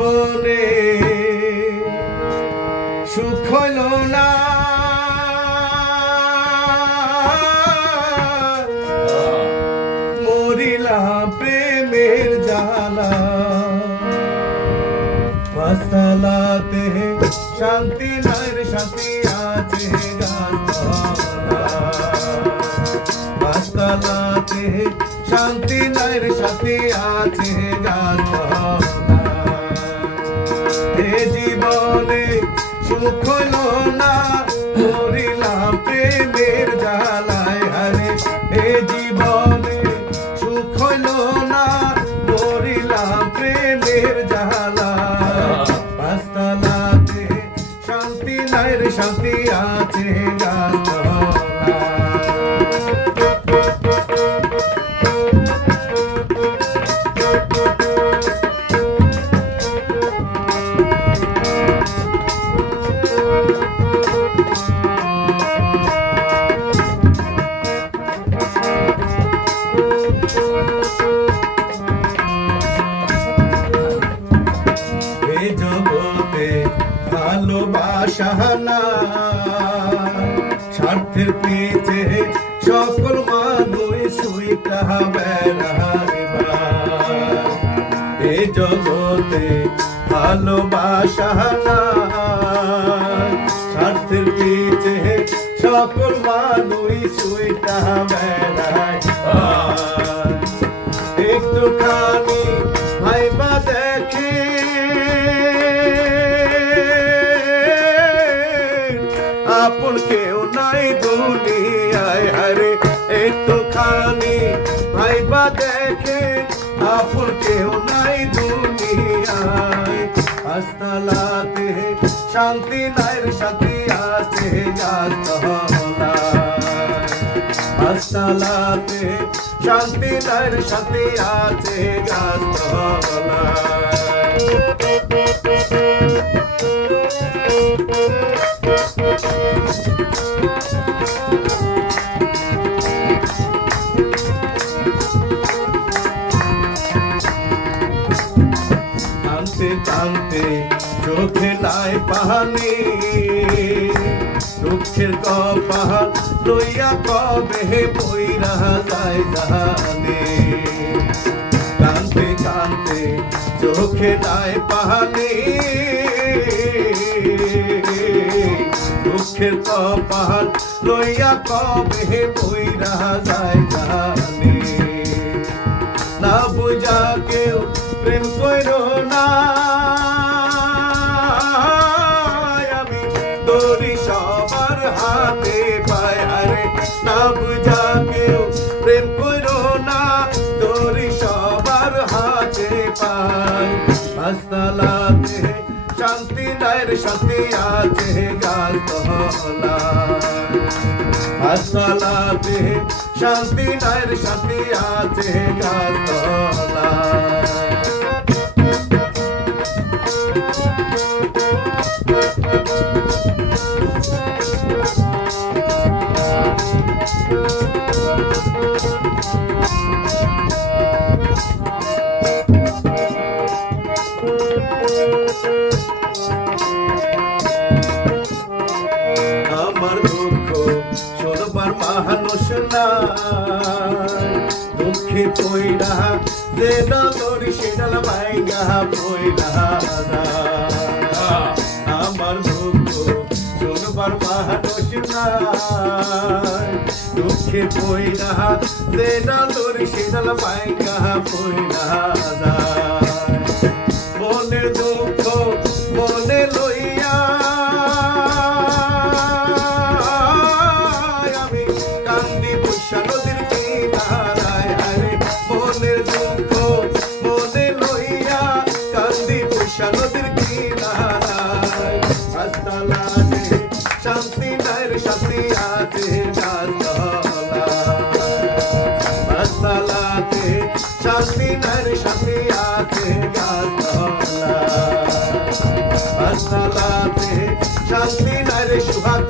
জীবনে সুখ হইল না, মরিলাম প্রেমের জ্বালা। পাঁচতলাতে শান্তি নাই রে, শান্তি আছে গাছতলা। পাঁচতলাতে শান্তি নাই রে, শান্তি আছে গাছতলা। এ জীবনে সুখ হইল না, মরিলাম প্রেমের জ্বালায়। হারে এ জীবনে সুখ হইল না, মরিলাম প্রেমের জ্বালা। পাঁচতলাতে শান্তি নাই রে, শান্তি আছে গাছতলা। জগতে ভালোবাসা না, স্বার্থের পিছে সকল মানুষ সুইটা বেড়াইবার। এই জগতে ভালোবাসা না, স্বার্থের পিছে সকল মানুষ সুইটা বেড়াইবার। একটুখানি ভাইবা দেখে আপন কেউ নাই দুনিয়ায়। হারে একটুখানি ভাইবা দেখে আপন কেউ নাই দুনিয়ায়। পাঁচতলাতে শান্তি নাই রে, শান্তি আছে গাছতলা। পাঁচতলাতে শান্তি নাই রে, শান্তি আছে গাছতলা। কানতে কানতে চোখে নাই পানি, দুঃখের কপাল লইয়া কবে বইরা যায় জানে। কানতে কানতে চোখে নাই পানি, দুঃখের কপাল লইয়া কবে বইরা যায় জানে। না বুঝা কেউ প্রেম কইরো না, আমি তোরি সবার হাতে পায়। আরে না বুঝা কেউ প্রেম কইরো না, তোরি সবার হাতে পায়। পাঁচতলাতে শান্তি নাই রে, শান্তি আছে গাছতলা। পাঁচতলাতে শান্তি নাই রে, শান্তি আছে গাছতলা। আমার দুঃখ শোনবার মানুষ নাই, দুঃখে পইরা যে ডালর সে ডাল ভাইগা পইরা যায়। আমার দুঃখ শোনবার মানুষ নাই, দুঃখে পইরা যে ডালর সে ডাল ভাইগা পইরা যায়। মনের দুঃখ মনে লইয়া আমি কান্দি বৈশা নদীর কিনারায়। আরে মনের দুঃখ মনে লইয়া কান্দি বৈশা নদীর কিনারায়। পাঁচতলাতে শান্তি নাই রে, শান্তি আছে গাছতলা। পাঁচতলাতে শান্তি নাই রে, শান্তি আছে গাছতলা। পাঁচতলাতে শান্তি নাই রে, সুহাগ